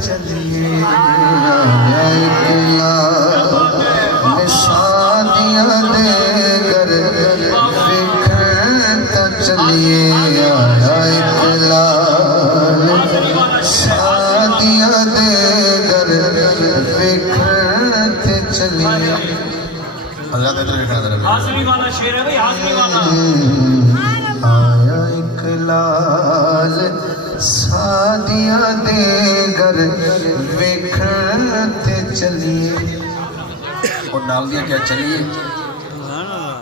چلیے شادیاں دے گھر وکھرتا چلیے شادیاں دے گھر وکھرتے چلیے حاضری والا شیر ہے بھئی حاضری والا آیا ایک لال شادیاں دے گھر وکھرتے چلیے اور ڈال دیا کیا چلیے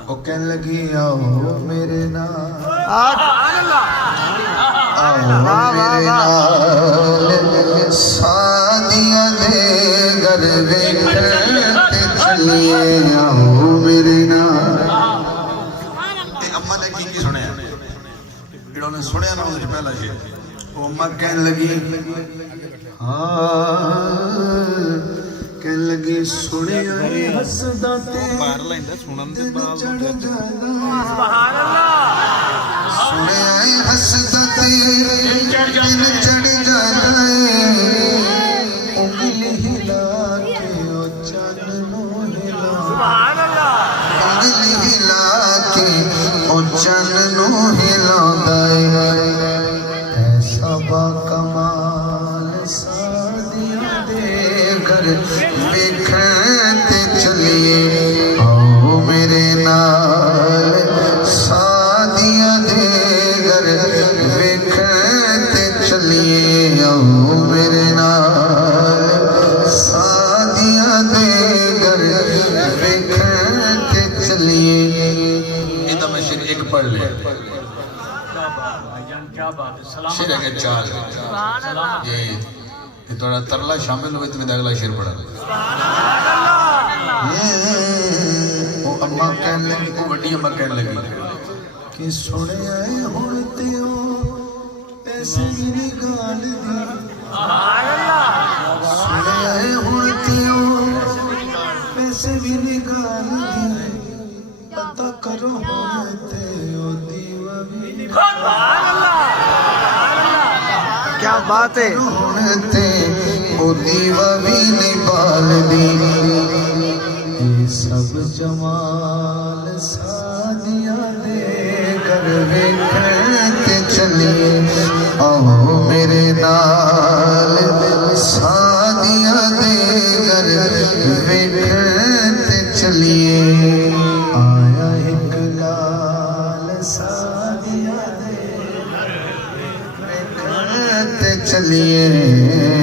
وہ کہنے لگی آؤ میرے نال آؤ میرے نال شادیاں دے گھر وکھرتے چلیے آؤ میرے نال اما نے کی سنیا جڑوں نے سنیا نا اس پہلا شیر وہ اما کہنے لگی کہنے لگی سنیا ہسدا تے باہر لیندا سنن دے بعد سبحان اللہ سنیا ہسدا تے دن چڑھ جاتا ہے انگلی ہلا کے او چن نو ہلا سبحان اللہ انگلی ہلا کے او چن نو ہلاندا ہے ایسا با کمال شادیاں دے گھر وکھرتے چلیے آؤ میرے نال شادیاں دے گھر وکھرتے چلیے آؤ میرے نال شادیاں دے گھر وکھرتے چلیے ادھا میں شیر ایک پڑھ لیا شیر ہے کہ چار یہ تھوڑا ترلا شامل ہوئے تو میں اگلا شیر پڑھا وہ اما کہنے لگی وہ بڑی اما کہنے لگی کہ سنے آئے ہوتے ہو پیسے میری گال دی سنے آئے ہوتے ہو پیسے میری گال دی پتہ کرو ہوتے ہو دیوہ بھی کیا بات ہے ہوتے او دیوہ بھی نبال دی یہ سب جمال شادیاں دے گھر وکھرتے چلیے آؤ میرے نال شادیاں دے گھر وکھرتے چلیے آیا ایک لال شادیاں دے گھر وکھرتے چلیے